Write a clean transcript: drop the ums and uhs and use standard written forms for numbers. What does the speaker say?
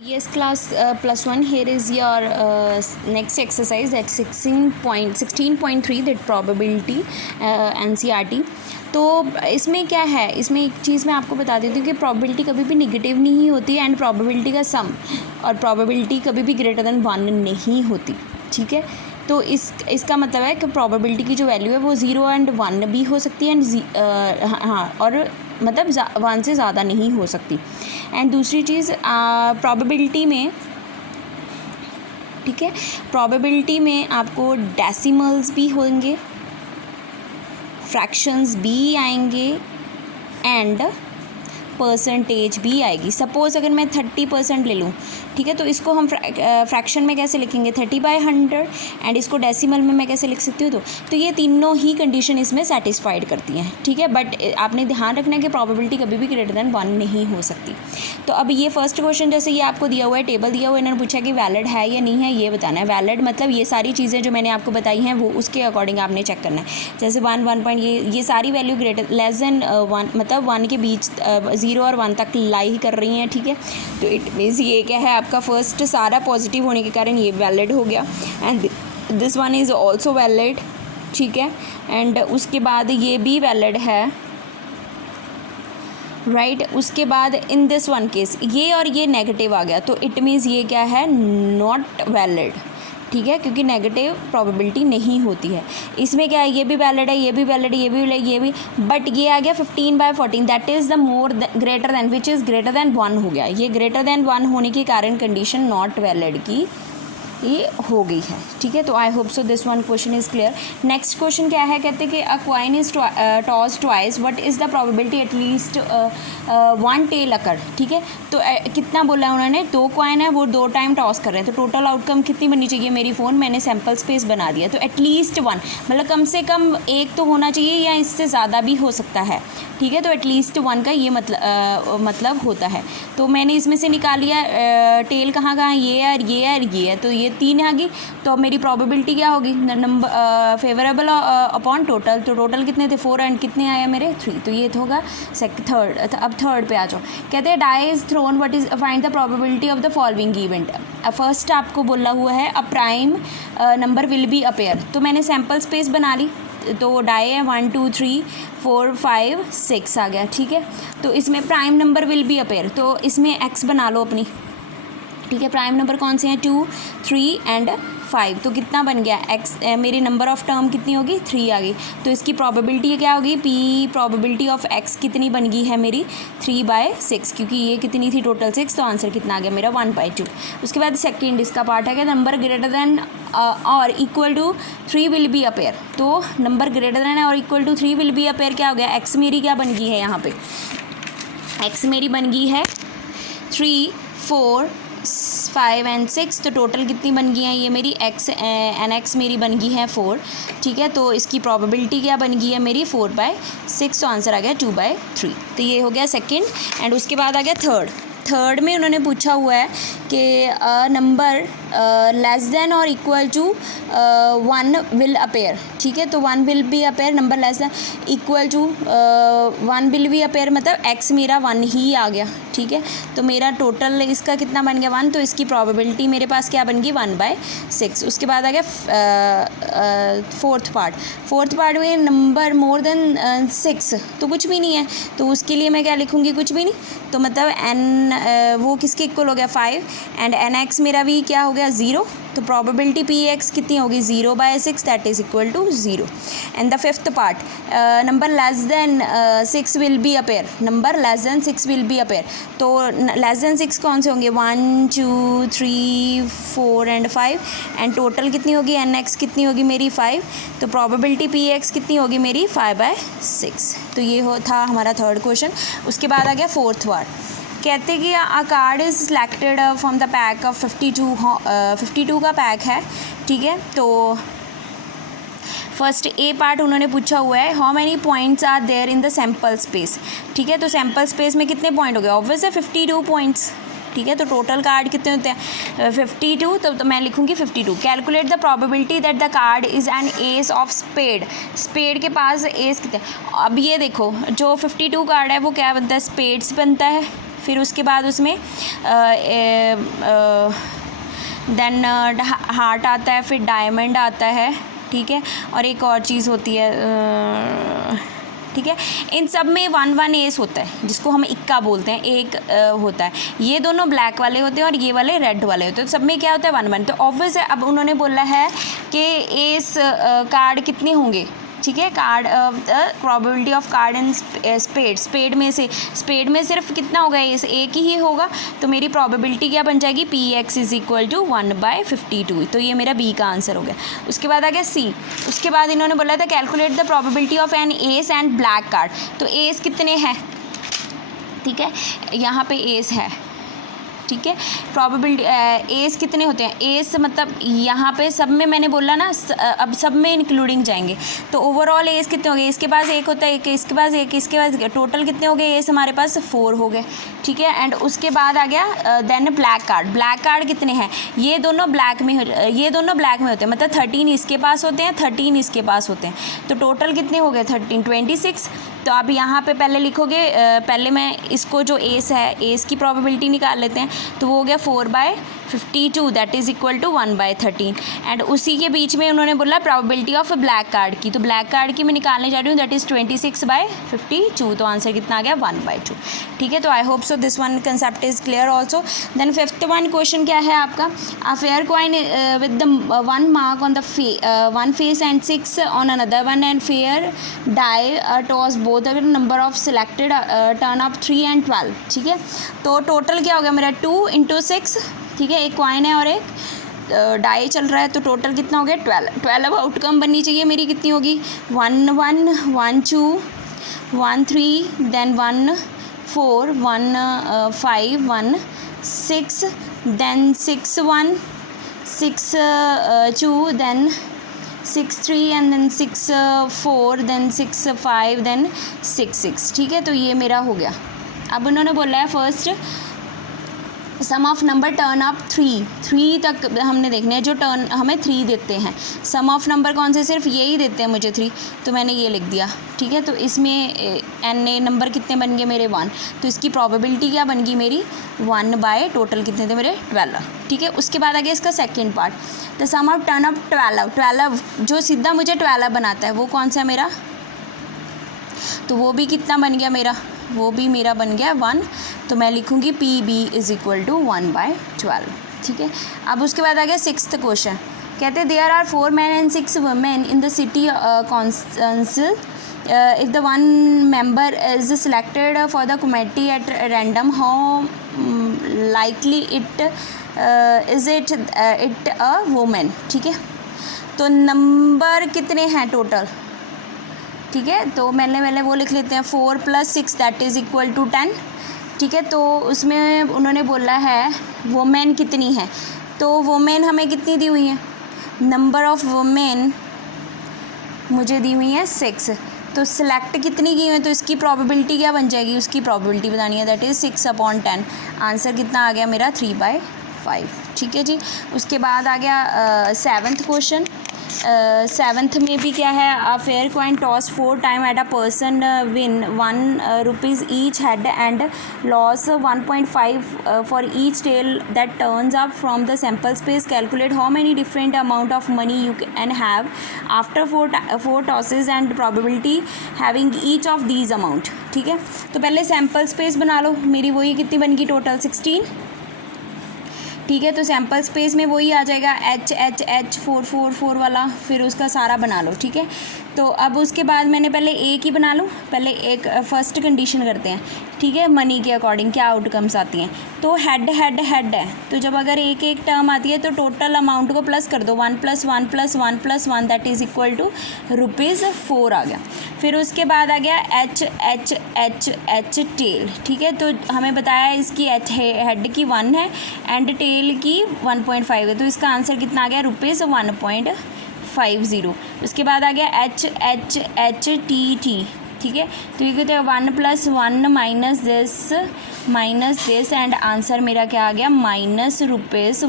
Yes, class +1. Here is your next exercise at 16.3 that probability NCERT. तो इसमें क्या है, इसमें एक चीज़ मैं आपको बता देती हूँ कि probability कभी भी नेगेटिव नहीं होती एंड probability का सम और probability कभी भी ग्रेटर देन 1 नहीं होती, ठीक है। तो इसका मतलब है कि प्रोबेबिलिटी की जो वैल्यू है वो 0 एंड 1 भी हो सकती है एंड और मतलब 1 से ज़्यादा नहीं हो सकती। एंड दूसरी चीज़ प्रोबेबिलिटी में, ठीक है, प्रोबेबिलिटी में आपको डेसिमल्स भी होंगे, फ्रैक्शंस भी आएंगे एंड परसेंटेज भी आएगी। सपोज़ अगर मैं 30% ले लूँ, ठीक है, तो इसको हम फ्रैक्शन में कैसे लिखेंगे 30/100 एंड इसको डेसिमल में मैं कैसे लिख सकती हूँ। तो ये तीनों ही कंडीशन इसमें सेटिस्फाइड करती हैं, ठीक है। बट आपने ध्यान रखना है कि प्रोबेबिलिटी कभी भी ग्रेटर देन 1 नहीं हो सकती। तो अब ये फर्स्ट क्वेश्चन जैसे ये आपको दिया हुआ है, टेबल दिया हुआ है, इन्होंने पूछा कि वैलिड है या नहीं है, ये बताना है। वैलिड मतलब ये सारी चीज़ें जो मैंने आपको बताई हैं वो उसके अकॉर्डिंग आपने चेक करना है। जैसे 1 पॉइंट ये सारी वैल्यू ग्रेटर लेस देन 1 मतलब 1 के बीच 0 और 1 तक लाई कर रही हैं, ठीक है। तो इट मीन्स ये क्या है, आपका फर्स्ट सारा पॉजिटिव होने के कारण ये वैलिड हो गया and this one is also valid, ठीक है। एंड उसके बाद ये भी वैलिड है, राइट। उसके बाद इन दिस वन केस ये और ये नेगेटिव आ गया, तो इट मीन्स ये क्या है, नॉट वैलिड, ठीक है, क्योंकि नेगेटिव प्रोबेबिलिटी नहीं होती है। इसमें क्या है, ये भी वैलिड है, ये भी वैलिड है, ये भी वैलिड, ये भी, बट ये आ गया 15/14 that is the more greater than which is greater than 1 हो गया। ये ग्रेटर दैन 1 होने के कारण कंडीशन नॉट वैलिड की ये हो गई है, ठीक है। तो I hope so this one question is clear. Next question क्या है, कहते हैं कि a coin is toss twice, what is the probability at least 1 tail occur, ठीक है। तो कितना बोला है उन्होंने, 2 कॉइन है, वो 2 टाइम टॉस कर रहे हैं, तो टोटल आउटकम कितनी बननी चाहिए मेरी फ़ोन, मैंने सैम्पल स्पेस बना दिया। तो एटलीस्ट 1 मतलब कम से कम एक तो होना चाहिए या इससे ज़्यादा भी हो सकता है, ठीक है। तो एटलीस्ट 1 का ये मतलब होता है। तो मैंने इसमें से निकाल लिया टेल कहाँ कहाँ, ये है और ये है और ये है, तो ये 3 आ गई। तो अब मेरी प्रोबेबिलिटी क्या होगी, नंबर फेवरेबल अपॉन टोटल, तो टोटल कितने थे 4 एंड कितने आया मेरे 3, तो ये होगा थर्ड। अब थर्ड पे आ जाओ, कहते हैं die is thrown, what is find the probability of the following event. First आपको बोला हुआ है a prime number will be appear, तो मैंने सैम्पल स्पेस बना ली, तो डाई है 1 2 3 4 5 6 आ गया, ठीक है। तो इसमें prime number will be appear, तो इसमें एक्स बना लो अपनी, ठीक है। प्राइम नंबर कौन से हैं 2 3 एंड 5, तो कितना बन गया एक्स, मेरी नंबर ऑफ टर्म कितनी होगी 3 आ गई। तो इसकी प्रोबेबिलिटी क्या होगी, पी प्रोबेबिलिटी ऑफ एक्स कितनी बन गई है मेरी 3/6, क्योंकि ये कितनी थी टोटल 6, तो आंसर कितना आ गया मेरा 1/2। उसके बाद सेकेंड इसका पार्ट है कि नंबर ग्रेटर दैन और equal to 3 will be appear, तो नंबर ग्रेटर दैन और equal to 3 will be appear क्या हो गया, एक्स मेरी क्या बन गई है, यहाँ पे एक्स मेरी बन गई है 3 4 5 एंड 6, तो टोटल कितनी बन गई हैं ये मेरी एक्स एन एक्स मेरी बन गई है 4, ठीक है। तो इसकी प्रोबेबिलिटी क्या बन गई है मेरी 4/6, तो आंसर आ गया 2/3। तो ये हो गया सेकंड एंड उसके बाद आ गया थर्ड में उन्होंने पूछा हुआ है कि नंबर लेस देन और इक्वल टू 1 विल अपेयर, ठीक है। तो 1 will be appear, number less than equal to 1 will be appear, मतलब एक्स मेरा 1 ही आ गया, ठीक है। तो मेरा टोटल इसका कितना बन गया 1, तो इसकी प्रोबेबिलिटी मेरे पास क्या बन गई 1/6। उसके बाद आ गया फोर्थ पार्ट में नंबर मोर देन 6, तो कुछ भी नहीं है, तो उसके लिए मैं क्या लिखूँगी, कुछ भी नहीं, तो मतलब एन वो किसके इक्वल हो गया 5 एंड एन एक्स मेरा भी क्या हो गया 0, तो प्रोबेबिलिटी पी एक्स कितनी होगी 0/6 that is equal to 0। And the fifth part number less than 6 will be appear, number less than 6 will be appear, तो लेस देन 6 कौन से होंगे 1 2 3 4 एंड 5 एंड टोटल कितनी होगी एन एक्स कितनी होगी मेरी 5, तो प्रोबेबिलिटी पी एक्स कितनी होगी मेरी 5/6। तो ये था हमारा थर्ड क्वेश्चन। उसके बाद आ गया फोर्थ वार, कहते कि अ card is selected from the pack of 52 का पैक है, ठीक है। तो फर्स्ट ए पार्ट उन्होंने पूछा हुआ है how many points are there in the sample space, ठीक है। तो सैम्पल स्पेस में कितने पॉइंट हो गए, ऑब्वियस है 52 पॉइंट्स, ठीक है। तो टोटल कार्ड कितने होते हैं 52, तो मैं लिखूँगी 52। Calculate the probability that the card is an ace of spade के पास एस कितने, अब ये देखो जो 52 कार्ड है वो क्या बनता है, स्पेड्स बनता है, फिर उसके बाद उसमें देन हार्ट आता है, फिर डायमंड आता है, ठीक है, और एक और चीज़ होती है, ठीक है। इन सब में 1 एस होता है जिसको हम इक्का बोलते हैं, एक होता है। ये दोनों ब्लैक वाले होते हैं और ये वाले रेड वाले होते हैं। तो सब में क्या होता है 1 तो ऑब्वियस है। अब उन्होंने बोला है कि एस कार्ड कितने होंगे, ठीक है, card probability of card in spade में सिर्फ कितना होगा, इस एक ही होगा। तो मेरी प्रोबेबिलिटी क्या बन जाएगी, P X is equal to 1/52। तो ये मेरा बी का आंसर हो गया। उसके बाद आ गया सी। उसके बाद इन्होंने बोला था calculate the probability of an ace and black card. तो एस कितने हैं, ठीक है, यहाँ पे एस है, ठीक है। प्रोबेबिलिटी एस कितने होते हैं, एस मतलब यहाँ पे सब में मैंने बोला ना, अब सब में इंक्लूडिंग जाएंगे। तो ओवरऑल एस कितने हो गए, इसके पास एक होता है, एक इसके पास एक, इसके पास टोटल कितने हो गए, एस हमारे पास 4 हो गए, ठीक है। एंड उसके बाद आ गया देन ब्लैक कार्ड कितने हैं, ये दोनों ब्लैक में होते हैं, मतलब 13 इसके पास होते हैं, 13 इसके पास होते हैं। तो टोटल कितने हो गए 13, 26। तो आप यहाँ पे पहले लिखोगे, पहले मैं इसको जो एस है, एस की प्रोबेबिलिटी निकाल लेते हैं। तो वो हो गया 4/52 that is equal to 1/13। And उसी के बीच में उन्होंने बोला प्रोबेबिलिटी ऑफ ब्लैक कार्ड की। तो ब्लैक कार्ड की मैं निकालने जा रही हूँ, दैट इज़ 26/52। तो आंसर कितना आ गया 1/2, ठीक है। तो I hope so this one concept is clear also. Then 5th one question क्या है आपका, a fair coin with the 1 mark on the one face and 6 on another one, and fair die toss both the number of selected turn up 3 and 12, ठीक है। तो total क्या हो गया मेरा 2 × 6, ठीक है, एक कॉइन है और एक डाई चल रहा है। तो टोटल कितना हो गया 12 आउटकम बननी चाहिए मेरी, कितनी होगी 1 1 1 2 1 3 then 1 4 1 5 1 6 then 6 1 6 2 then 6 3 and then 6 4 then 6 5 then 6 6, ठीक है। तो ये मेरा हो गया। अब उन्होंने बोला है first sum of number turn up 3 तक हमने देखना है, जो टर्न हमें 3 देते हैं। सम ऑफ नंबर कौन से, सिर्फ ये ही देते हैं मुझे 3, तो मैंने ये लिख दिया, ठीक है। तो इसमें एन ए नंबर कितने बन गए मेरे 1, तो इसकी प्रोबेबिलिटी क्या बन गई मेरी 1 टोटल कितने थे मेरे 12, ठीक है। उसके बाद आ गया इसका second part, the sum of turn up 12 जो सीधा मुझे 12 बनाता है वो कौन सा है मेरा, तो वो भी कितना बन गया मेरा, वो भी मेरा बन गया 1। तो मैं लिखूँगी P B is equal to 1/12, ठीक है। अब उसके बाद आ गया 6th क्वेश्चन, कहते हैं there are 4 men and 6 women in the city council. If the one member is selected for the committee at random, how likely is it a woman, ठीक है। तो नंबर कितने हैं टोटल, ठीक है। तो मैंने वो लिख लेते हैं 4 + 6 दैट इज़ इक्वल टू 10, ठीक है। तो उसमें उन्होंने बोला है वोमेन कितनी है, तो वोमेन हमें कितनी दी हुई है, नंबर ऑफ़ वोमेन मुझे दी हुई है 6। तो सिलेक्ट कितनी की हुई है, तो इसकी प्रोबेबिलिटी क्या बन जाएगी, उसकी प्रोबेबिलिटी बतानी है, दैट इज़ 6/10। आंसर कितना आ गया मेरा 3/5, ठीक है जी। उसके बाद आ गया 7th क्वेश्चन। 7th में भी क्या है, a fair coin toss 4 time at a person win 1 rupees each head and loss 1.5 for each tail that turns up from the sample space. Calculate how many different amount of money you can have after 4 tosses and probability having each of these amount, ठीक है। तो पहले sample space बना लो, मेरी वही कितनी बन गई टोटल 16, ठीक है। तो सैम्पल स्पेस में वही आ जाएगा H 4 4 4 वाला, फिर उसका सारा बना लो, ठीक है। तो अब उसके बाद मैंने पहले एक ही बना लूँ, पहले एक फर्स्ट कंडीशन करते हैं, ठीक है। मनी के अकॉर्डिंग क्या आउटकम्स आती हैं, तो हेड है, तो जब अगर एक एक टर्म आती है तो टोटल अमाउंट को प्लस कर दो, 1 + 1 + 1 + 1 दैट इज़ इक्वल टू ₹4 आ गया। फिर उसके बाद आ गया H टेल, ठीक है। तो हमें बताया इसकी हेड की 1 है एंड टेल की 1.5 है, तो इसका आंसर कितना आ गया ₹1.50। उसके बाद आ गया H T, ठीक है। तो ये कहते हैं 1 + 1 माइनस दिस एंड आंसर मेरा क्या आ गया -रुपीज़